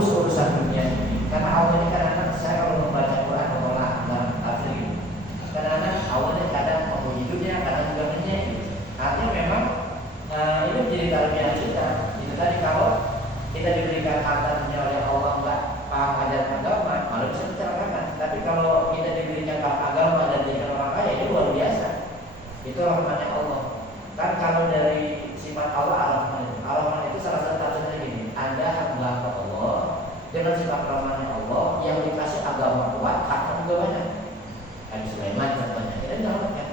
urus urusan dunia ini. Karena awalnya kadang-kadang saya kalau membaca Quran menolak dalam tafsir ini. Kadang-kadang awalnya kadang memuji dunia, kadang juga menyindir. Artinya memang ini menjadi tarbiyah kita. Itu tadi kalau kita diberikan harta dunia oleh Allah enggak paham ajaran agama, malah bisa dicelakakan. Tapi kalau kita diberikan paham agama dan jadi orang kaya, itu luar biasa. Itu rahmatnya Allah. Kan kalau dari sifat Allah Ar-Rahman, Ar-Rahman itu salah satu tafsirnya gini: Anda hamba Allah dengan sifat rahmatnya Allah yang dikasih agama kuat, harta juga banyak. Nabi Sulaiman contohnya, kita nyelamatkan.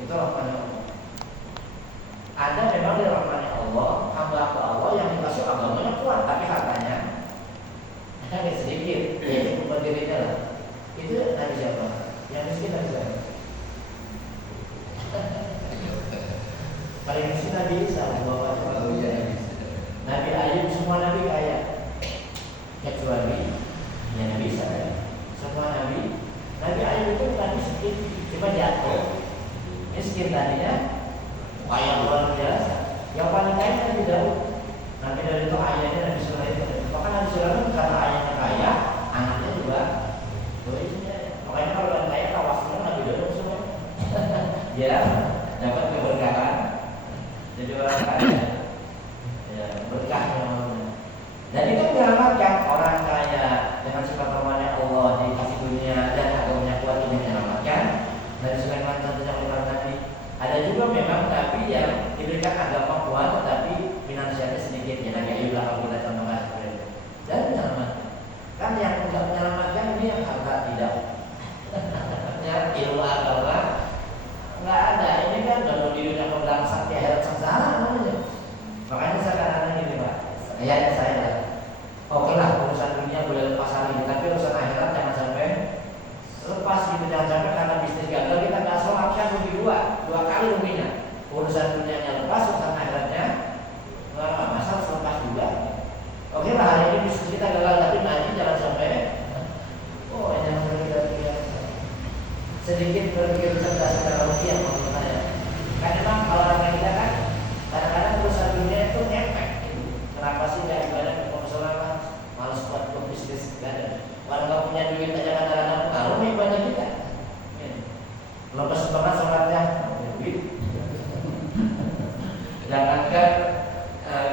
Itu rahmatnya Allah. Ada memang di rahmatnya Allah, hamba Allah yang dikasih agamanya kuat, tapi hartanya hanya sedikit. Ya, itu dirinya lah. Itu Nabi siapa? Yang miskin Nabi siapa? Paling miskin Nabi Isa, Nabi Ayub, semua Nabi kaya kecuali ya Nabi Isa ya. Semua Nabi Ayub itu bukan miskin, cuma jatuh miskin tadinya kaya luar biasa. Yang paling kaya Nabi Daud. Nabi Daud itu ayahnya Nabi Sulaiman. Maka Nabi Sulaiman karena ayahnya kaya, anaknya juga makanya kalau orang kaya kawasnya Nabi Daud semua. Ya dapat keberkahan. Jadi orang kaya ya berkahnya. Dan itu menyelamatkan orang kaya dengan sifat rahmatnya Allah, dikasih dunia dan agamanya kuat, ini menyelamatkan. Dari Sulaiman tentunya orang Nabi. Ada juga memang Nabi yang diberikan agama kuat tetapi finansialnya sedikit, ya Nabi Ayub lah kalau kita contohkan seperti itu. Dan menyelamatkan. Kan yang tidak menyelamatkan ini yang harta tidak. Ya ilmu agama nggak ada. Ini kan dalam dirinya pedang sakti akhirat sengsara namanya. Makanya saya kadang-kadang gini Pak, saya lah. Oke lah urusan dunia boleh lepas hari ini, tapi urusan akhirat jangan sampai lepas gitu. Jangan sampai karena bisnis gagal kita nggak sholat, kan rugi dua kali ruginya. Urusan dunianya lepas, urusan akhiratnya nggak masalah lepas juga. Oke lah hari ini bisnis kita gagal, tapi nanti jangan sampai jangan sampai kita sedikit berpikir cerdas secara rupiah menurut saya. Karena memang kalau orang kita kan kadang-kadang urusan dunia itu ngepek gitu. Kenapa sih nggak ibadah ke konsolan, malas buat bisnis nggak ada. Kalau nggak punya duit aja kadang-kadang pengaruh ibadah kita. Lepas banget sholatnya duit. Jangankan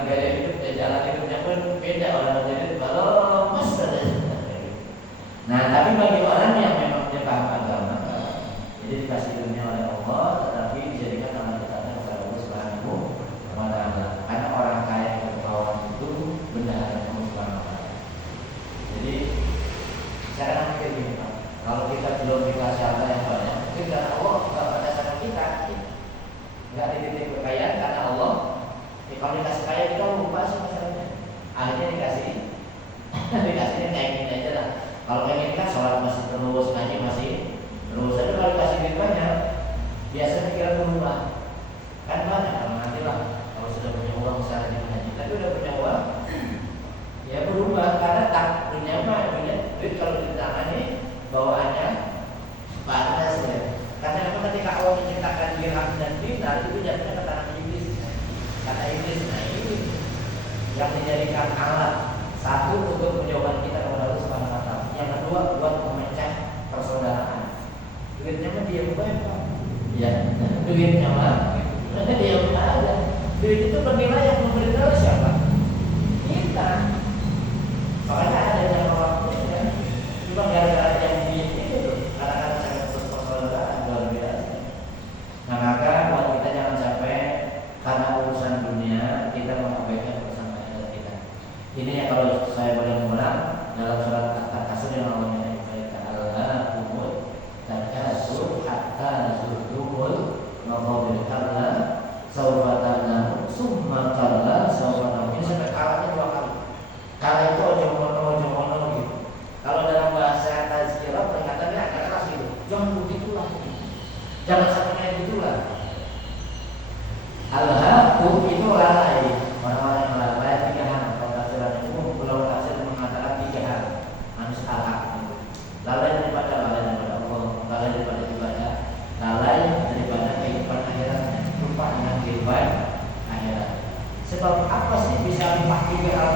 gaya hidup, jalan hidupnya pun beda orang jadi kalau mas saja. Nah tapi bagi orang yang memang dia paham agama, jadi dikasih dunia oleh Allah, tetapi dijadikan amal ketatan kepada Allah Subhanahu wa Ta'ala. Karena orang kaya yang berkawan itu bendahara Allah Subhanahu wa Ta'ala. Jadi saya akan mikir gini Pak, kalau kita belum dikasih harta yang banyak, mungkin karena Allah bukan pada sama kita, nggak dititip kekayaan karena Allah. Kalau dikasih kaya kita lupa sih masalahnya. Akhirnya dikasihnya kayak gini aja lah. Kalau kayak gini kan sholat masih terus, ngaji masih terus. Tapi kalau dikasih duit banyak, biasanya kira berubah. Kan banyak kalau nanti lah. Kalau sudah punya uang misalnya ngaji, tapi udah punya uang, ya berubah karena tak punya duit kalau ditangani bawaannya panas ya. Karena memang ketika Allah menciptakan dirham dan dinar itu jatuhnya ke tangan iblis. Kata iblis, nah ini yang dijadikan alat satu untuk menjauhkan kita kepada Allah Subhanahu wa Ta'ala. Yang kedua buat memecah persaudaraan. Duitnya mah dia bukan Pak. Ya, duitnya mah dia bukan ada. Duit itu bernilai yang memberi siapa? Kita. Makanya ada yang waktu ya. Cuma gara-gara yang duit itu kadang-kadang sangat persaudaraan luar biasa. Nah maka buat kita jangan sampai karena urusan dunia kita mengabaikan urusan akhirat kita. Ini ya kalau saya boleh mengulang dalam surat At-Takasur yang namanya al-kumul takasur hatta zurtumul maqabir kalla sawfa ta'lamu summa kalla sawfa ta'lamu. Ini sampai kalanya 2 kali. Kala itu ojo mono gitu. Kalau dalam bahasa tazkirah peringatannya agak keras gitu. Jangan begitulah. Jangan sampai kayak gitulah. Al-haqqu itu lalai. Orang-orang yang lalai 3 hal. Kalau tafsiran itu pulau tafsir mengatakan 3 hal. Manusia al-haq itu. Lalai daripada Allah, lalai daripada ibadah, lalai daripada kehidupan akhiratnya, lupa dengan kehidupan akhirat. Sebab apa sih bisa lupa 3 hal